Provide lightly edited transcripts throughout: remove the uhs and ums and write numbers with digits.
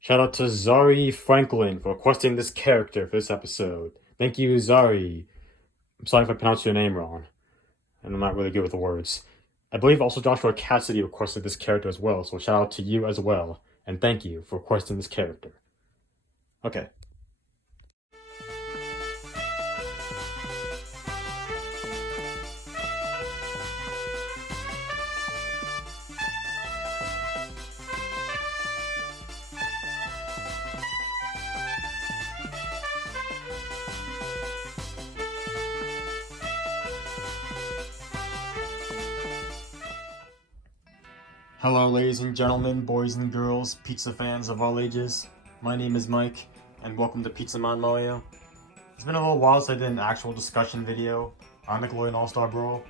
Shout out to Zari Franklin for requesting this character for this episode. Thank you, Zari. I'm sorry if I pronounced your name wrong, and I'm not really good with the words. I believe also Joshua Cassidy requested this character as well, so shout out to you as well, and thank you for requesting this character. Okay. Hello, ladies and gentlemen, boys and girls, pizza fans of all ages. My name is Mike, and welcome to Pizza Man Mario. It's been a little while since I did an actual discussion video on Nickelodeon All-Star Brawl.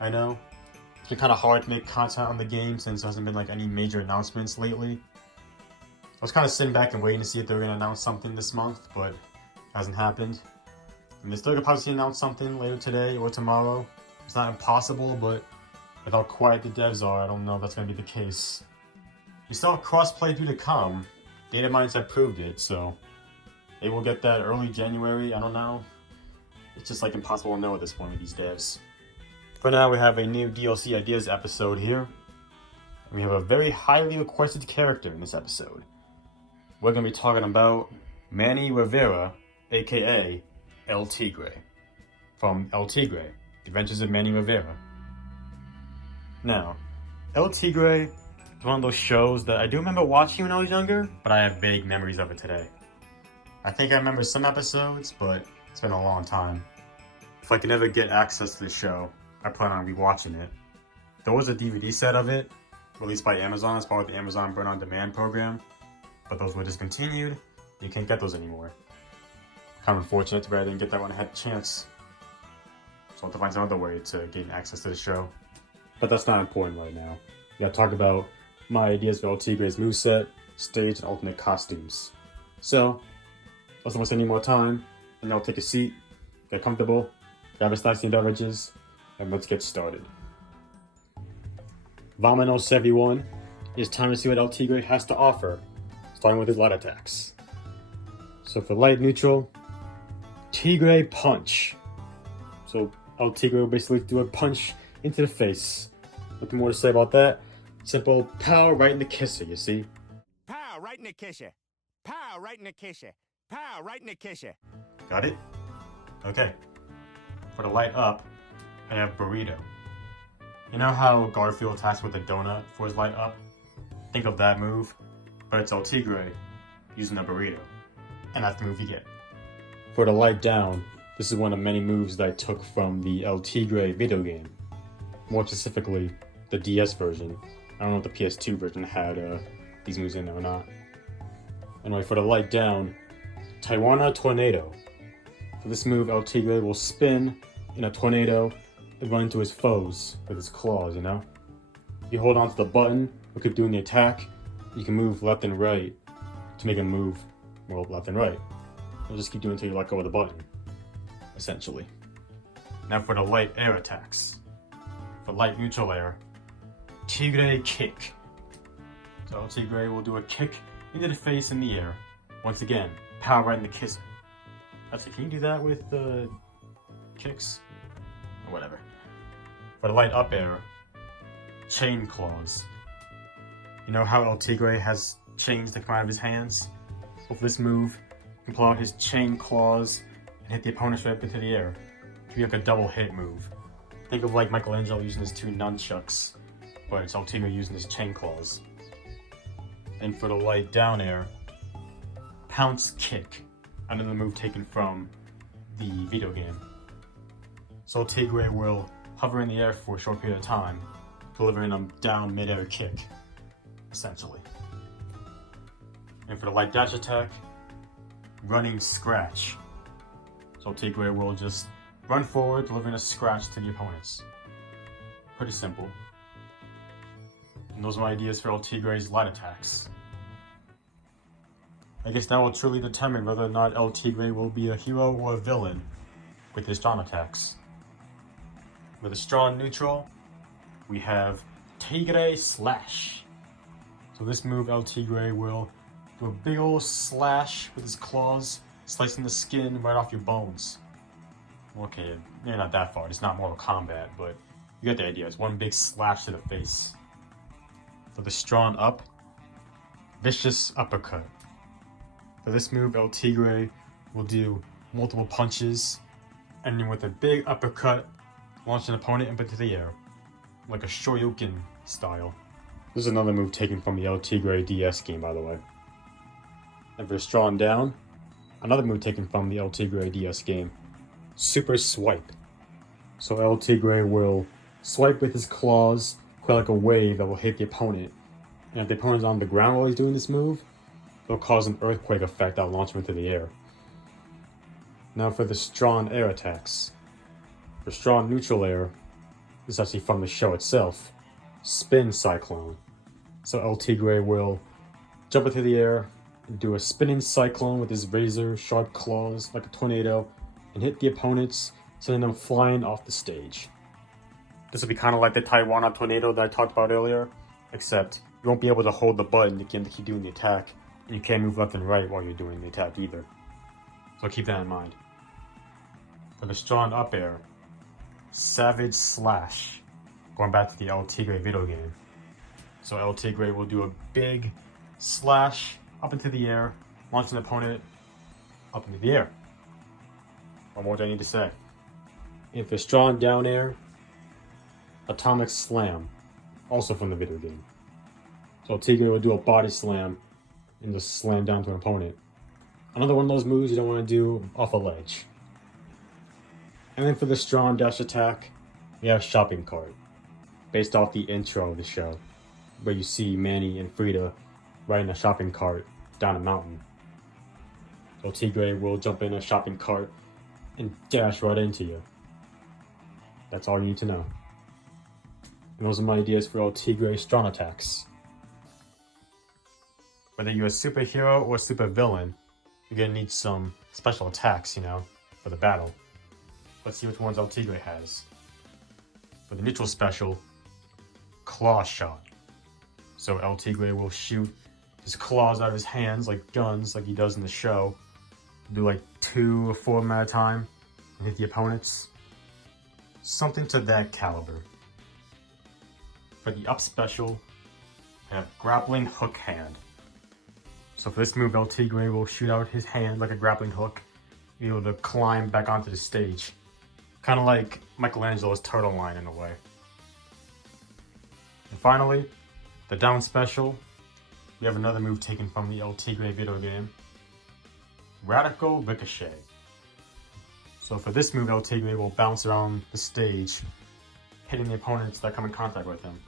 I know, it's been kind of hard to make content on the game since there hasn't been like any major announcements lately. I was kind of sitting back and waiting to see if they were going to announce something this month, but it hasn't happened. And they still could possibly announce something later today or tomorrow. It's not impossible, but with how quiet the devs are, I don't know if that's going to be the case. We still have crossplay due to come. Data mines have proved it, so they will get that early January. I don't know. It's just like impossible to know at this point with these devs. For now, we have a new DLC ideas episode here. We have a very highly requested character in this episode. We're going to be talking about Manny Rivera AKA Tigre from Tigre, The Adventures of Manny Rivera. Now, Tigre is one of those shows that I do remember watching when I was younger, but I have vague memories of it today. I think I remember some episodes, but it's been a long time. If I can ever get access to the show, I plan on rewatching it. There was a DVD set of it, released by Amazon as part of the Amazon Burn On Demand program, but those were discontinued. You can't get those anymore. Kind of unfortunate, but I didn't get that when I had a chance. So I'll have to find some other way to gain access to the show. But that's not important right now. We gotta talk about my ideas for Tigre's moveset, stage, and alternate costumes. So, let's not waste any more time, and now take a seat, get comfortable, grab a snacks and beverages, and let's get started. Vamonos everyone, it's time to see what Tigre has to offer, starting with his light attacks. So for light neutral, Tigre Punch. So Tigre will basically do a punch into the face. Nothing more to say about that. Simple pow right in the kisser, you see? Pow right in the kisser. Pow right in the kisser. Pow right in the kisser. Got it? Okay. For the light up, I have Burrito. You know how Garfield attacks with a donut for his light up? Think of that move, but it's Tigre using a burrito. And that's the move you get. For the light down, this is one of many moves that I took from the Tigre video game. More specifically, the DS version. I don't know if the PS2 version had these moves in it or not. Anyway, for the light down, Tijuana Tornado. For this move, Tigre will spin in a tornado and run into his foes with his claws, you know? You hold on to the button, or keep doing the attack, you can move left and right to make him move, well, left and right. You'll just keep doing it until you let go of the button, essentially. Now for the light air attacks. For light neutral air, Tigre Kick. So Tigre will do a kick into the face in the air. Once again, power right in the kisser. Actually, can you do that with the kicks? Or whatever. For the light up air, Chain Claws. You know how Tigre has chains that come out of his hands? Well, for this move, you can pull out his chain claws and hit the opponent straight up into the air. It can be like a double hit move. Think of like Michelangelo using his two nunchucks, but it's Tigre using his chain claws. And for the light down air, Pounce Kick, another move taken from the video game. So Tigre will hover in the air for a short period of time, delivering a down mid-air kick, essentially. And for the light dash attack, Running Scratch. So Tigre will just run forward, delivering a scratch to the opponents. Pretty simple. And those are my ideas for Tigre's light attacks. I guess that will truly determine whether or not Tigre will be a hero or a villain with his strong attacks. With a strong neutral, we have Tigre Slash. So this move, Tigre will do a big old slash with his claws, slicing the skin right off your bones. Okay, maybe not that far. It's not Mortal Kombat, but you get the idea. It's one big slash to the face. For the strong up, vicious uppercut. For this move, El Tigre will do multiple punches, ending with a big uppercut, launch an opponent up into the air, like a Shoryuken style. This is another move taken from the El Tigre DS game, by the way. And for the strong down, another move taken from the El Tigre DS game, Super Swipe. So El Tigre will swipe with his claws, create like a wave that will hit the opponent. And if the opponent's on the ground while he's doing this move, it'll cause an earthquake effect that will launch him into the air. Now for the strong air attacks. For strong neutral air, this is actually from the show itself, Spin Cyclone. So El Tigre will jump into the air and do a spinning cyclone with his razor sharp claws like a tornado and hit the opponents, sending them flying off the stage. This will be kind of like the Taiwan tornado that I talked about earlier, except you won't be able to hold the button again to keep doing the attack, and you can't move left and right while you're doing the attack either. So keep that in mind. For the strong up air, Savage Slash, going back to the El Tigre video game. So El Tigre will do a big slash up into the air, launch an opponent up into the air. What more do I need to say? And for strong down air, Atomic Slam, also from the video game. So El Tigre will do a body slam and just slam down to an opponent. Another one of those moves you don't want to do off a ledge. And then for the strong dash attack, we have Shopping Cart, based off the intro of the show, where you see Manny and Frida riding a shopping cart down a mountain. So Tigre will jump in a shopping cart and dash right into you. That's all you need to know. And those are my ideas for El Tigre strong attacks. Whether you're a superhero or a super villain, you're gonna need some special attacks, for the battle. Let's see which ones El Tigre has. For the neutral special, Claw Shot. So El Tigre will shoot his claws out of his hands like guns, like he does in the show. Do like 2 or 4 of them at a time and hit the opponents. Something to that caliber. For the up special, I have Grappling Hook Hand. So for this move, El Tigre will shoot out his hand like a grappling hook, be able to climb back onto the stage. Kind of like Michelangelo's turtle line in a way. And finally, the down special, we have another move taken from the El Tigre video game, Radical Ricochet. So for this move, El Tigre will bounce around the stage, hitting the opponents that come in contact with him.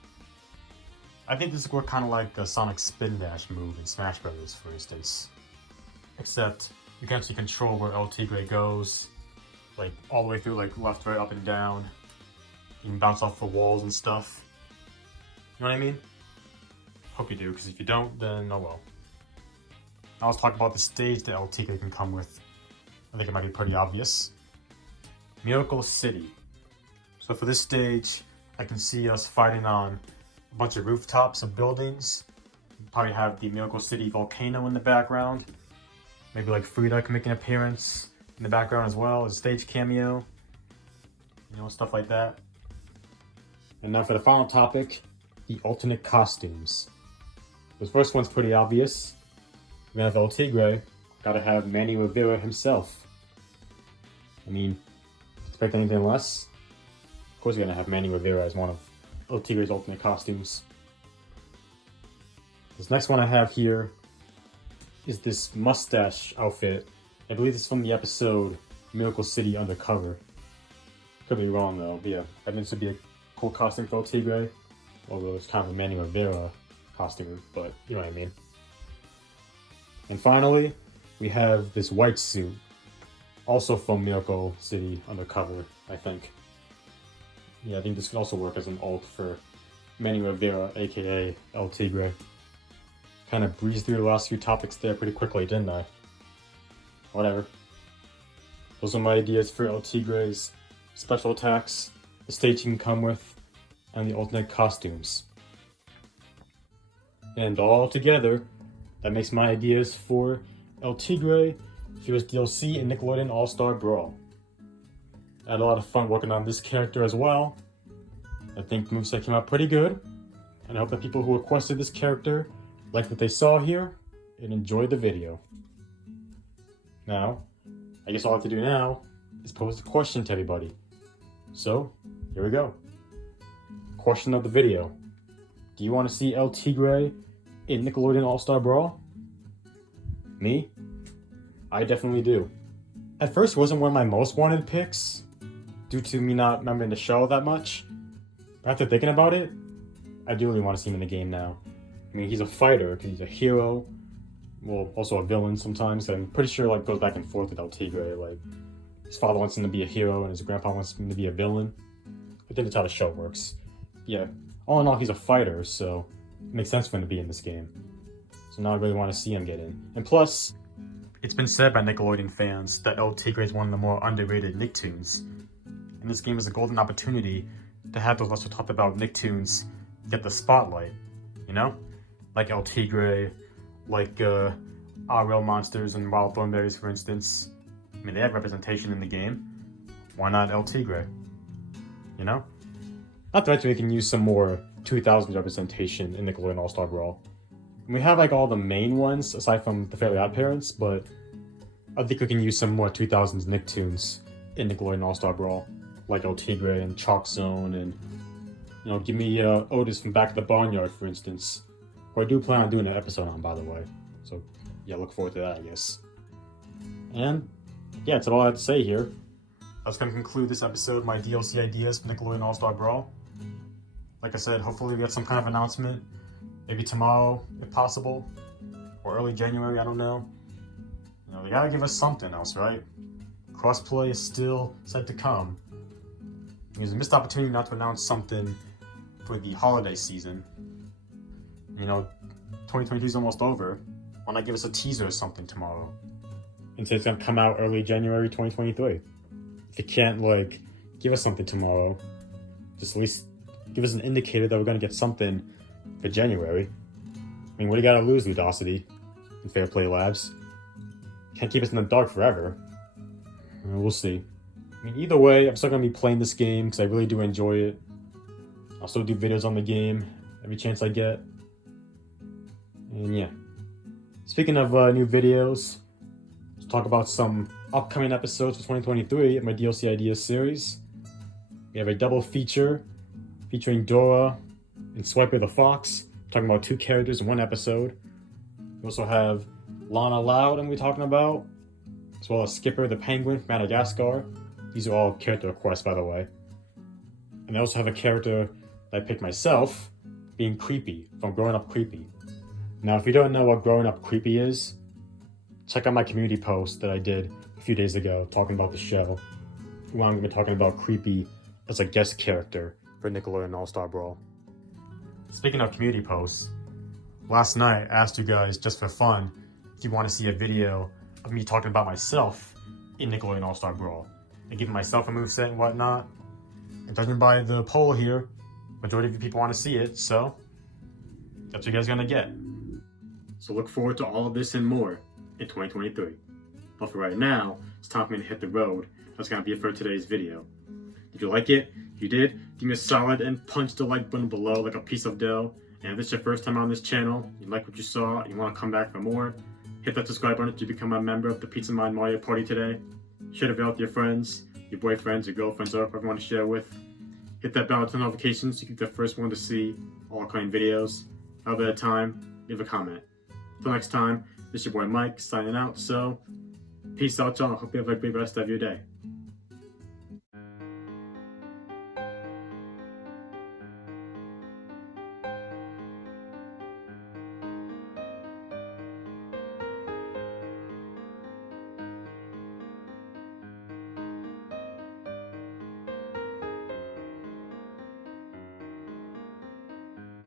I think this would work kind of like a Sonic Spin Dash move in Smash Bros, for instance. Except you can actually control where El Tigre goes, like all the way through, like left, right, up, and down. You can bounce off the walls and stuff. You know what I mean? Hope you do, because if you don't, then oh well. Now let's talk about the stage that El Tigre can come with. I think it might be pretty obvious. Miracle City. So for this stage, I can see us fighting on a bunch of rooftops of buildings. Probably have the Miracle City volcano in the background. Maybe like Frida can make an appearance in the background as well, as a stage cameo. Stuff like that. And now for the final topic, the alternate costumes. This first one's pretty obvious. We have El Tigre, gotta have Manny Rivera himself. I mean, expect anything less? Of course you're gonna have Manny Rivera as one of El Tigre's alternate costumes. This next one I have here is this mustache outfit. I believe it's from the episode Miracle City Undercover. Could be wrong though, but yeah, I think this would be a cool costume for El Tigre. Although it's kind of a Manny Rivera costume, but you know what I mean. And finally, we have this white suit, also from Miracle City Undercover, I think. Yeah, I think this could also work as an alt for Manny Rivera AKA El Tigre. Kind of breezed through the last few topics there pretty quickly, didn't I? Whatever. Those are my ideas for El Tigre's special attacks, the stage you can come with, and the alternate costumes. And all together, that makes my ideas for El Tigre Fierce DLC in Nickelodeon All-Star Brawl. I had a lot of fun working on this character as well. I think moveset came out pretty good, and I hope that people who requested this character liked what they saw here and enjoyed the video. Now, I guess all I have to do now is pose a question to everybody. So, here we go. Question of the video. Do you want to see El Tigre in Nickelodeon All-Star Brawl? Me? I definitely do. At first, it wasn't one of my most wanted picks, due to me not remembering the show that much. But after thinking about it, I do really want to see him in the game now. I mean, he's a fighter, because he's a hero, well, also a villain sometimes, and I'm pretty sure like goes back and forth with El Tigre. Like, his father wants him to be a hero, and his grandpa wants him to be a villain. I think that's how the show works. Yeah, all in all, he's a fighter, so it makes sense for him to be in this game. So now I really want to see him get in. And plus, it's been said by Nickelodeon fans that El Tigre is one of the more underrated Nicktoons. And this game is a golden opportunity to have those lesser talked about Nicktoons get the spotlight, you know? Like El Tigre, like RL Monsters and Wild Thornberries, for instance. I mean, they have representation in the game. Why not El Tigre? You know? Not to mention we can use some more 2000s representation in Nickelodeon All-Star Brawl. And we have like all the main ones, aside from the Fairly Odd Parents, but I think we can use some more 2000s Nicktoons in Nickelodeon All-Star Brawl. Like El Tigre and Chalk Zone, and you know, give me Otis from Back of the Barnyard, for instance. Who I do plan on doing an episode on, by the way. So yeah, look forward to that, I guess. And yeah, that's all I have to say here. I was going to conclude this episode with my DLC ideas for Nickelodeon All-Star Brawl. Like I said, hopefully we get some kind of announcement, maybe tomorrow, if possible, or early January, I don't know. You know, they gotta give us something else, right? Crossplay is still set to come. There's a missed opportunity not to announce something for the holiday season. You know, 2022 is almost over. Why not give us a teaser or something tomorrow? And say it's gonna come out early January 2023. If you can't, like, give us something tomorrow, just at least give us an indicator that we're gonna get something for January. I mean, what do you gotta lose, Ludosity and Fair Play Labs? Can't keep us in the dark forever. We'll see. I mean, either way, I'm still going to be playing this game because I really do enjoy it. I'll still do videos on the game every chance I get. And yeah. Speaking of new videos, let's talk about some upcoming episodes for 2023 of my DLC Ideas series. We have a double feature featuring Dora and Swiper the Fox, talking about 2 characters in 1 episode. We also have Lana Loud I'm going to be talking about, as well as Skipper the Penguin from Madagascar. These are all character requests, by the way. And I also have a character that I picked myself, being Creepy, from Growing Up Creepy. Now, if you don't know what Growing Up Creepy is, check out my community post that I did a few days ago talking about the show, where I'm going to be talking about Creepy as a guest character for Nickelodeon All-Star Brawl. Speaking of community posts, last night I asked you guys, just for fun, if you want to see a video of me talking about myself in Nickelodeon All-Star Brawl, and giving myself a moveset and whatnot. And judging by the poll here, majority of you people want to see it, so that's what you guys are going to get. So look forward to all of this and more in 2023. But for right now, it's time for me to hit the road. That's going to be it for today's video. Did you like it? If you did, give me a solid and punch the like button below like a piece of dough. And if this is your first time on this channel, you like what you saw, and you want to come back for more, hit that subscribe button to become a member of the Pizza Mind Mario Party today. Share the video with your friends, your boyfriends, your girlfriends, or whoever you want to share with. Hit that bell to notifications so you can be the first one to see all upcoming videos. Have a bit of time, leave a comment. Until next time, this is your boy Mike signing out, so peace out, y'all. Hope you have a great rest of your day.